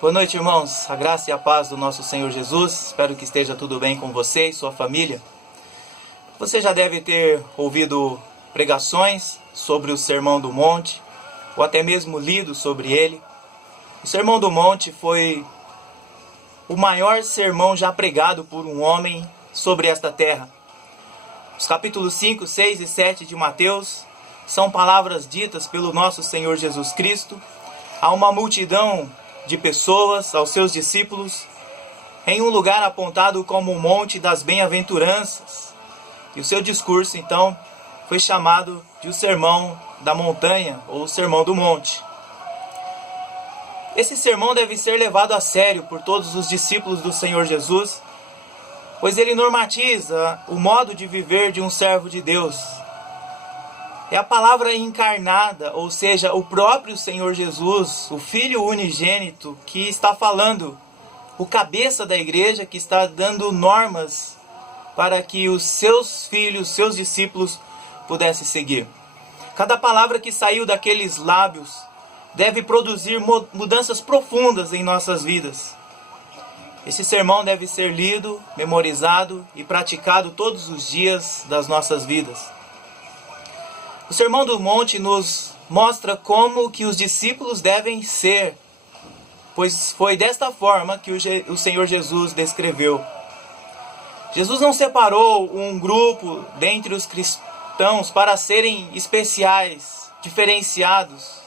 Boa noite, irmãos. A graça e a paz do nosso Senhor Jesus. Espero que esteja tudo bem com você e sua família. Você já deve ter ouvido pregações sobre o Sermão do Monte, ou até mesmo lido sobre ele. O Sermão do Monte foi o maior sermão já pregado por um homem sobre esta terra. Os capítulos 5, 6 e 7 de Mateus são palavras ditas pelo nosso Senhor Jesus Cristo a uma multidão de pessoas, aos seus discípulos, em um lugar apontado como o Monte das Bem-aventuranças. E o seu discurso, então, foi chamado de o Sermão da Montanha, ou o Sermão do Monte. Esse sermão deve ser levado a sério por todos os discípulos do Senhor Jesus, pois ele normatiza o modo de viver de um servo de Deus. É a palavra encarnada, ou seja, o próprio Senhor Jesus, o Filho unigênito, que está falando, o cabeça da igreja, que está dando normas para que os seus filhos, seus discípulos, pudessem seguir. Cada palavra que saiu daqueles lábios deve produzir mudanças profundas em nossas vidas. Esse sermão deve ser lido, memorizado e praticado todos os dias das nossas vidas. O Sermão do Monte nos mostra como que os discípulos devem ser, pois foi desta forma que o Senhor Jesus descreveu. Jesus não separou um grupo dentre os cristãos para serem especiais, diferenciados.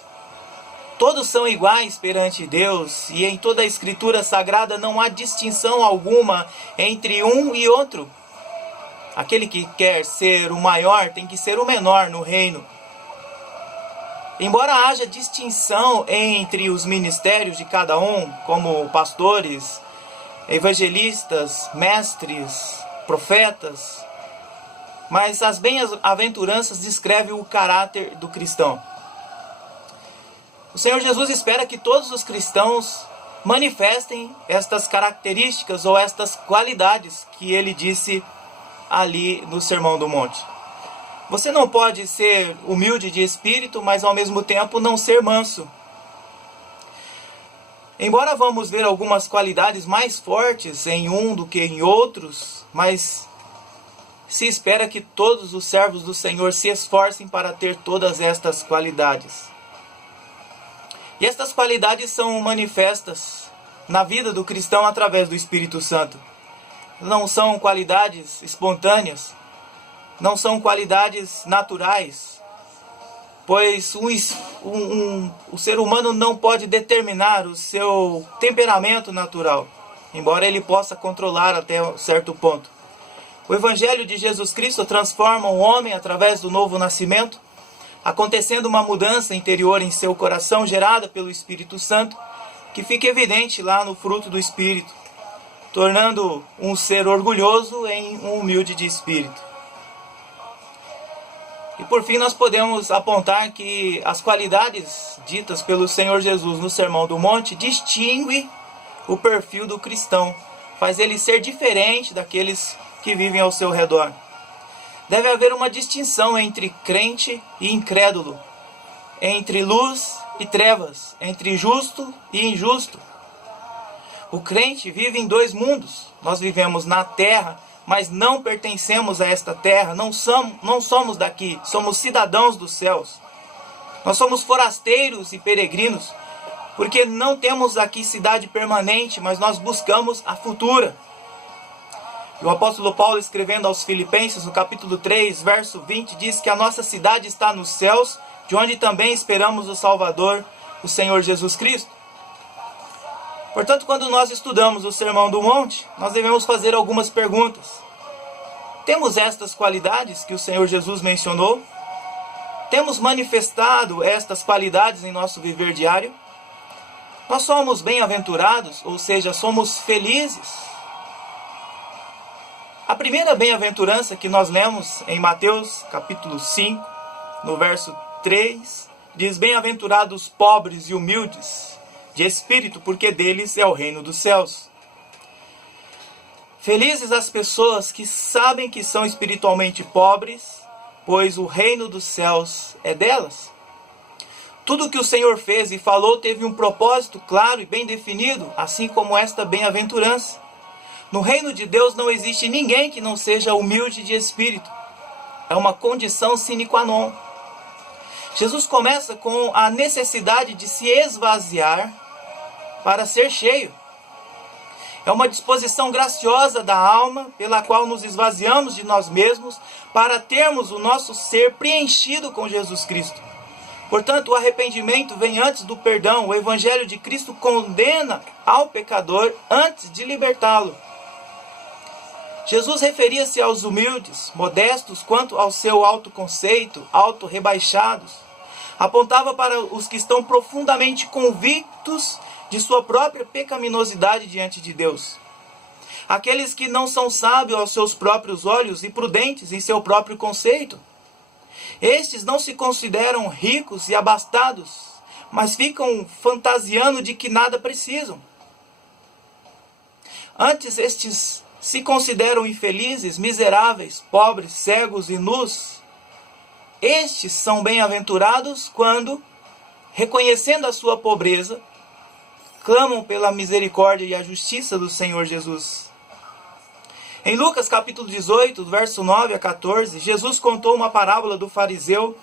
Todos são iguais perante Deus, e em toda a Escritura Sagrada não há distinção alguma entre um e outro. Aquele que quer ser o maior tem que ser o menor no reino. Embora haja distinção entre os ministérios de cada um, como pastores, evangelistas, mestres, profetas, mas as bem-aventuranças descrevem o caráter do cristão. O Senhor Jesus espera que todos os cristãos manifestem estas características ou estas qualidades que ele disse ali no Sermão do Monte. Você não pode ser humilde de espírito, mas ao mesmo tempo não ser manso. Embora vamos ver algumas qualidades mais fortes em um do que em outros, mas se espera que todos os servos do Senhor se esforcem para ter todas estas qualidades. E estas qualidades são manifestas na vida do cristão através do Espírito Santo. Não são qualidades espontâneas, não são qualidades naturais, pois o ser humano não pode determinar o seu temperamento natural, embora ele possa controlar até um certo ponto. O Evangelho de Jesus Cristo transforma o homem através do novo nascimento, acontecendo uma mudança interior em seu coração gerada pelo Espírito Santo, que fica evidente lá no fruto do Espírito, tornando um ser orgulhoso em um humilde de espírito. E por fim nós podemos apontar que as qualidades ditas pelo Senhor Jesus no Sermão do Monte distinguem o perfil do cristão, faz ele ser diferente daqueles que vivem ao seu redor. Deve haver uma distinção entre crente e incrédulo, entre luz e trevas, entre justo e injusto. O crente vive em dois mundos. Nós vivemos na terra, mas não pertencemos a esta terra, não somos daqui, somos cidadãos dos céus. Nós somos forasteiros e peregrinos, porque não temos aqui cidade permanente, mas nós buscamos a futura. E o apóstolo Paulo, escrevendo aos Filipenses, no capítulo 3, verso 20, diz que a nossa cidade está nos céus, de onde também esperamos o Salvador, o Senhor Jesus Cristo. Portanto, quando nós estudamos o Sermão do Monte, nós devemos fazer algumas perguntas. Temos estas qualidades que o Senhor Jesus mencionou? Temos manifestado estas qualidades em nosso viver diário? Nós somos bem-aventurados, ou seja, somos felizes? A primeira bem-aventurança que nós lemos em Mateus, capítulo 5, no verso 3, diz: Bem-aventurados pobres e humildes de espírito, porque deles é o reino dos céus. Felizes as pessoas que sabem que são espiritualmente pobres, pois o reino dos céus é delas. Tudo que o Senhor fez e falou teve um propósito claro e bem definido, assim como esta bem-aventurança. No reino de Deus não existe ninguém que não seja humilde de espírito. É uma condição sine qua non. Jesus começa com a necessidade de se esvaziar para ser cheio. É uma disposição graciosa da alma pela qual nos esvaziamos de nós mesmos para termos o nosso ser preenchido com Jesus Cristo. Portanto, o arrependimento vem antes do perdão. O Evangelho de Cristo condena ao pecador antes de libertá-lo. Jesus referia-se aos humildes, modestos quanto ao seu autoconceito, auto-rebaixados. Apontava para os que estão profundamente convictos de sua própria pecaminosidade diante de Deus. Aqueles que não são sábios aos seus próprios olhos e prudentes em seu próprio conceito. Estes não se consideram ricos e abastados, mas ficam fantasiando de que nada precisam. Antes, estes se consideram infelizes, miseráveis, pobres, cegos e nus. Estes são bem-aventurados quando, reconhecendo a sua pobreza, clamam pela misericórdia e a justiça do Senhor Jesus. Em Lucas capítulo 18, verso 9 a 14, Jesus contou uma parábola do fariseu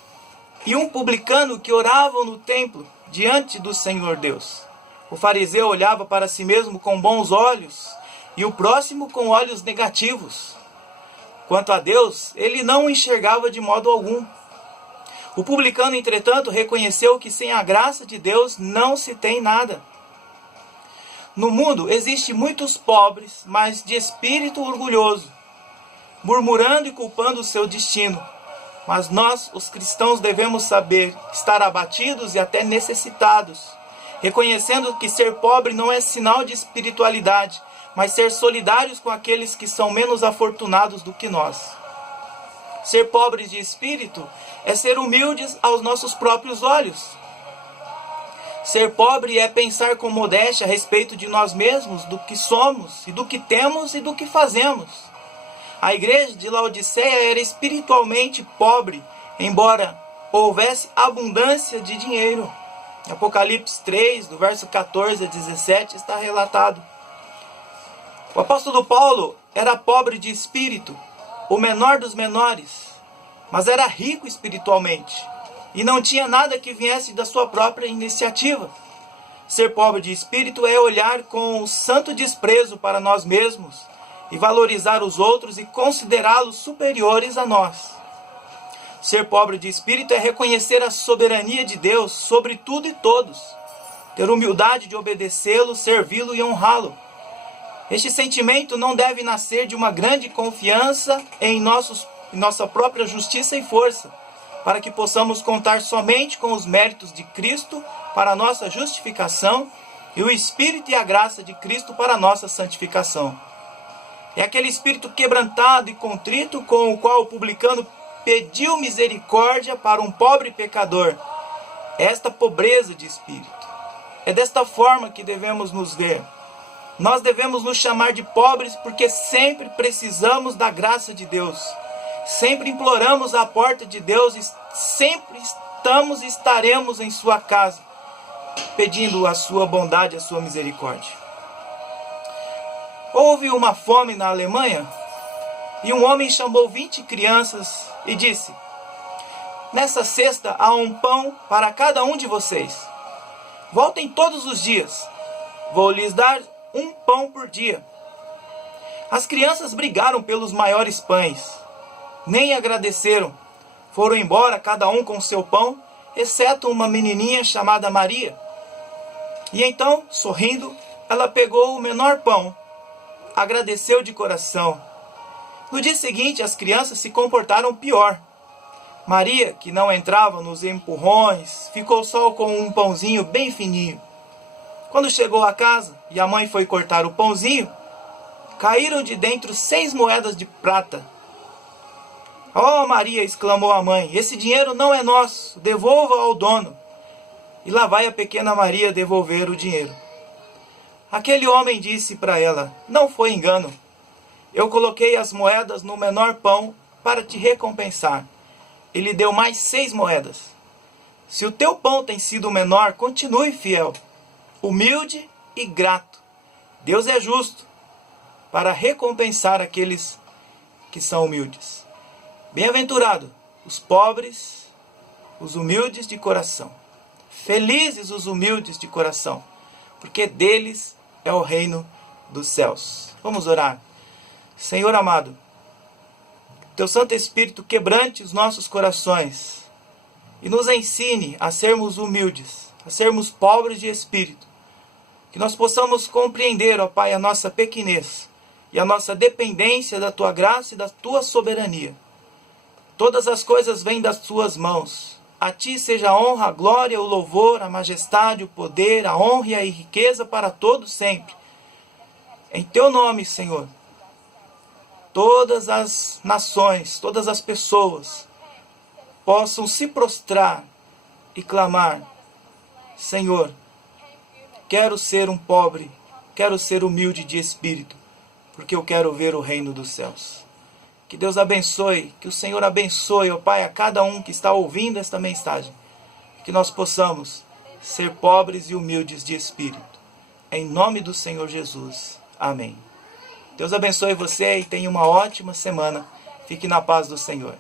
e um publicano que oravam no templo diante do Senhor Deus. O fariseu olhava para si mesmo com bons olhos e o próximo com olhos negativos. Quanto a Deus, ele não o enxergava de modo algum. O publicano, entretanto, reconheceu que sem a graça de Deus não se tem nada. No mundo existem muitos pobres, mas de espírito orgulhoso, murmurando e culpando o seu destino. Mas nós, os cristãos, devemos saber estar abatidos e até necessitados, reconhecendo que ser pobre não é sinal de espiritualidade, mas ser solidários com aqueles que são menos afortunados do que nós. Ser pobres de espírito é ser humildes aos nossos próprios olhos. Ser pobre é pensar com modéstia a respeito de nós mesmos, do que somos, e do que temos e do que fazemos. A igreja de Laodiceia era espiritualmente pobre, embora houvesse abundância de dinheiro. Em Apocalipse 3, do verso 14 a 17, está relatado. O apóstolo Paulo era pobre de espírito, o menor dos menores, mas era rico espiritualmente. E não tinha nada que viesse da sua própria iniciativa. Ser pobre de espírito é olhar com santo desprezo para nós mesmos e valorizar os outros e considerá-los superiores a nós. Ser pobre de espírito é reconhecer a soberania de Deus sobre tudo e todos, ter humildade de obedecê-lo, servi-lo e honrá-lo. Este sentimento não deve nascer de uma grande confiança em nossa própria justiça e força, para que possamos contar somente com os méritos de Cristo para a nossa justificação e o Espírito e a graça de Cristo para a nossa santificação. É aquele espírito quebrantado e contrito com o qual o publicano pediu misericórdia para um pobre pecador. É esta pobreza de espírito. É desta forma que devemos nos ver. Nós devemos nos chamar de pobres porque sempre precisamos da graça de Deus. Sempre imploramos a porta de Deus e sempre estamos e estaremos em sua casa, pedindo a sua bondade, a sua misericórdia. Houve uma fome na Alemanha e um homem chamou 20 crianças e disse: nessa cesta há um pão para cada um de vocês. Voltem todos os dias. Vou lhes dar um pão por dia. As crianças brigaram pelos maiores pães. Nem agradeceram. Foram embora, cada um com seu pão, exceto uma menininha chamada Maria. E então, sorrindo, ela pegou o menor pão, agradeceu de coração. No dia seguinte, as crianças se comportaram pior. Maria, que não entrava nos empurrões, ficou só com um pãozinho bem fininho. Quando chegou a casa e a mãe foi cortar o pãozinho, caíram de dentro 6 moedas de prata. "Oh, Maria!" exclamou a mãe, "esse dinheiro não é nosso, devolva ao dono." E lá vai a pequena Maria devolver o dinheiro. Aquele homem disse para ela: "Não foi engano. Eu coloquei as moedas no menor pão para te recompensar." Ele deu mais 6 moedas. Se o teu pão tem sido menor, continue fiel, humilde e grato. Deus é justo para recompensar aqueles que são humildes. Bem-aventurado os pobres, os humildes de coração. Felizes os humildes de coração, porque deles é o reino dos céus. Vamos orar. Senhor amado, teu Santo Espírito quebrante os nossos corações e nos ensine a sermos humildes, a sermos pobres de espírito. Que nós possamos compreender, ó Pai, a nossa pequenez e a nossa dependência da tua graça e da tua soberania. Todas as coisas vêm das tuas mãos. A ti seja a honra, a glória, o louvor, a majestade, o poder, a honra e a riqueza para todos sempre. Em teu nome, Senhor, todas as nações, todas as pessoas possam se prostrar e clamar: Senhor, quero ser um pobre, quero ser humilde de espírito, porque eu quero ver o reino dos céus. Que Deus abençoe, que o Senhor abençoe, ó Pai, a cada um que está ouvindo esta mensagem. Que nós possamos ser pobres e humildes de espírito. Em nome do Senhor Jesus. Amém. Deus abençoe você e tenha uma ótima semana. Fique na paz do Senhor.